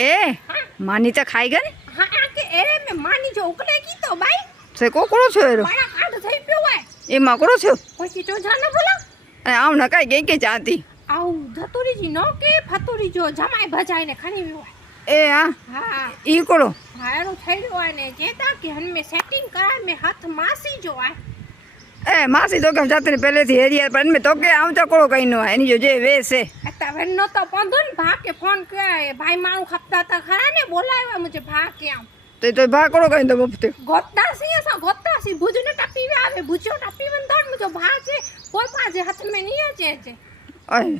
ए मानी तो खाई गई हाँ आके एरे में मानी जो उकले की तो भाई से को करो छो एरो बड़ा काट થઈ ગયો હોય ए मा करो छो પછી તો જાને બોલા अरे आव न काई गई के जाती આવ ધતુરીજી નો કે ફતુરી જો જમાઈ ભજાઈને ખાની હોય ए हां હા ई करो હારો થઈ રહ્યો હોય ને જેતા કે હન મે સેટિંગ કરાય મે હાથ માસી જો આય ए मासी तो के जाते ने पहले थी एरिया पर में तो के आव तो करो कई नो एनी जो जे वे से आता वनो तो पंदो ने भा के फोन करे भाई मारू खपता ता खरा ने बोलावा मुझे भा के आव तो भा करो कई तो मुफ्त गोतासी ऐसा गोतासी भुजने टपी आवे भुजो टपी वन दौड़ मुझे भा के कोई पाजे हाथ में नहीं आचे छे अरे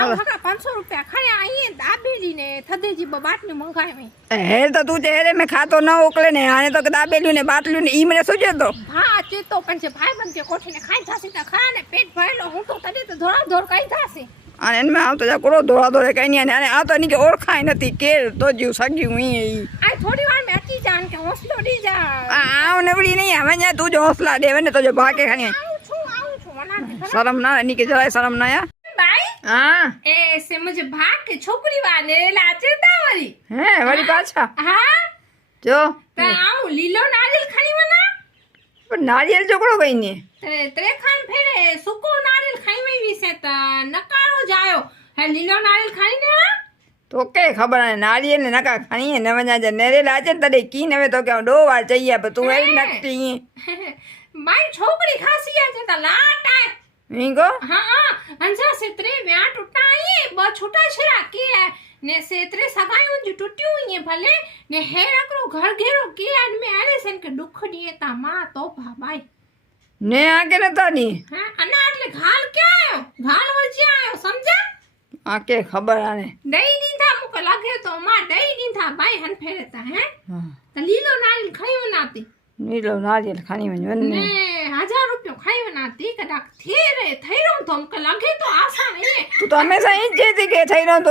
आव हका 500 रुपया खरे आई दाबेली ने थदेजी बाटली मंगाई में हेर तो तू चेहरे में खातो न ओकले ने आने तो दाबेल्यू ने बाटल्यू ने ई मने सोचे तो हां चे तो पण से भाई बन के कोठी ने खाई थासी ता खा ने पेट भरेलो हूं तो तदे तो धोरा धोर काई थासी आने में आव तो जा करो दोड़ा दोड़े कई नहीं आने आ तो नहीं के ओळखाय नथी के तो जीव सगी हुई आई थोड़ी वार में अची जान के हौसलो दी जा आव नवड़ी नहीं हवे जा तू जो हौसला देवे ने तो जो भागे खानी आऊ छु मना शर्म ना नहीं के जरा शर्म ना या भाई हां ए से मुझे भाग के छोकरी वाने लाचे तावरी है वड़ी पाछा हां जो ता आऊ लीलो नारियल खानी वना पर नारियल जोकड़ो गई ने तेरे खान फेरे सुको नारियल खाई में विसे ता नकारो जायो है लीलो नारियल खानी ने तो के खबर है नारियल ने नका खानी है न वजा जे नेरे लाचे तड़े की नवे तो के दो बार चाहिए पर तू एरी नकटी भाई छोकरी खासी है ता लाट है मीको हां हां अंजा से त्रे व्या टुटाई ब छोटा छरा के है ने से त्रे सगाई उन टूटियो ये भले ने हेरा करो घर घेरो के आद में आले सन के दुख दिए ता मां तो भाई ने आके नता नी हां अना એટલે ઘાલ કે આયો ઘાલ વળજી આયો સમજા आके खबर आने દઈ દીધા મુક લાગે તો માં દઈ દીધા ભાઈ હન ફેરતા હે हां તો લીલો નારિયેલ ખાઈ વનાતી नीलो नारियल खानी में ને वन्ने 1000 रुपया खाई वनाती कदा थे रे થઈ રહ્યો તો મુક લાગે તો આશા નહીં तू तो हमेशा ही जेती के थई रहो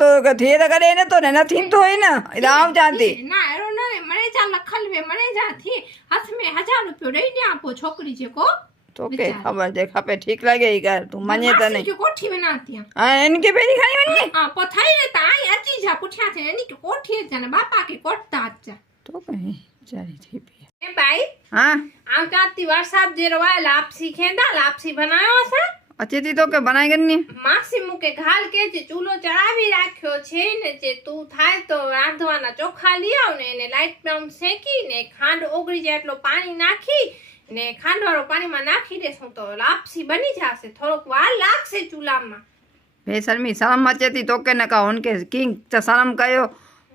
तो के थे तो करे ने तो न थी तो है ना इदाव जानती ના એરો ન મરે જા લખલ વે મરે જા થી હાથ में 1000 रुपया દઈ દે આપો છોકરી છે કો तो के खबर जे खपे ठीक लगे ई कर तू मने त नहीं के कोठी बनाती हां इनके पेरी खानी वन्ने हां पथाई रे ता आई अची जा पुठिया थे एनी के कोठी जाने बापा के कोटता आचा तो कहीं जारी थी पे ए भाई हां आम चाती वरसाद जे रवा लापसी खेंदा लापसी बनायो से अच्छी थी तो के बनाई करनी मासी मुके घाल के जे चूलो चढ़ावी राख्यो छे ने जे तू थाय तो रांधवाना चोखा ली आव ने એને લાઈટ માં શેકી ને ખાંડ ઓગળી જાય એટલો પાણી નાખી ને ખાંડવાળો પાણીમાં નાખી દેશું તો લાપસી બની જશે થોડોક વાર લાગશે ચૂલામાં बेशर्मी शर्म अचे तो के न का उनके किंग तो शर्म कयो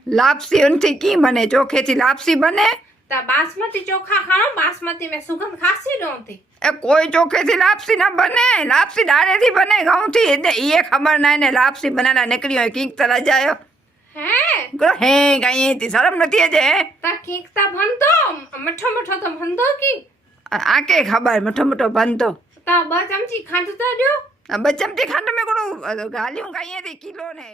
लापसी उनथी की बने चोखे थी लापसी बने ता बासमती चोखा खाओ बासमती में सुगंध खासी नहोती ए कोई चोखे थी लापसी न बने लापसी डारे थी बने गाँव थी ये खबर ना ने लापसी बनाना निकली हो किंग तरह जायो है हे गई थी शर्म नथी अचे ता किंग ता भंदो मठो मठो तो भंदो की आके खबर मठो मठो बंदो ता 2 चमची खांड तो दियो बचमती खंड में करो गालियों गई थी किलो ने